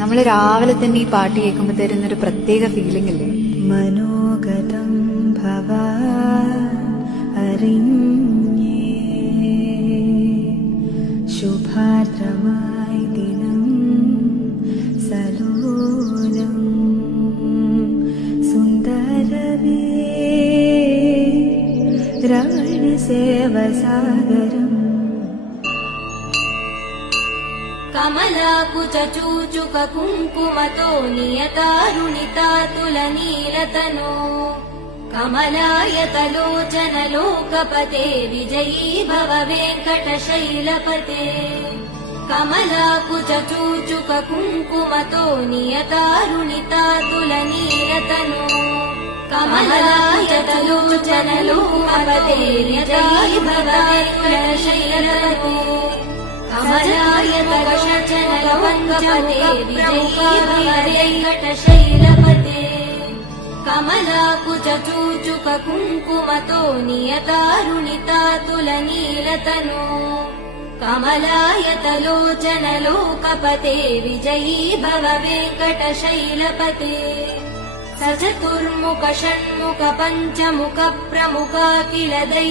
നമ്മൾ രാവിലെ തന്നെ ഈ പാട്ട് കേൾക്കുമ്പോൾ തരുന്നൊരു പ്രത്യേക ഫീലിംഗ് അല്ലേ? മനോഗതം ഭവാൻ അറിഞ്ഞേ ശുഭാർദ്രമായി ദിനം സലോലം സുന്ദരവേ രമണസേവസാഗരം कमलाकुचूचुक कुङ्कुमतो नियतारुणितातुलनीलतनो कमलायतलोचन लोकपते विजयी भव वेङ्कटशैलपते कमलाकुचूचुक कुङ्कुमतो नियतारुणितातुलनीलतनो कमलायतलोचन लोकपते विजयी भव वेङ्कटशैलपते कमलायतलोचनलवङ्गपते विजयी भव वेङ्कटशैलपते कमलाकुचूचुक कुङ्कुमतो नियतारुणितातुलनीलतनो कमलायतलोचन लोकपते विजयी भव वेङ्कटशैलपते स चतुर्मुख षण्मुख पञ्चमुख प्रमुख किल दै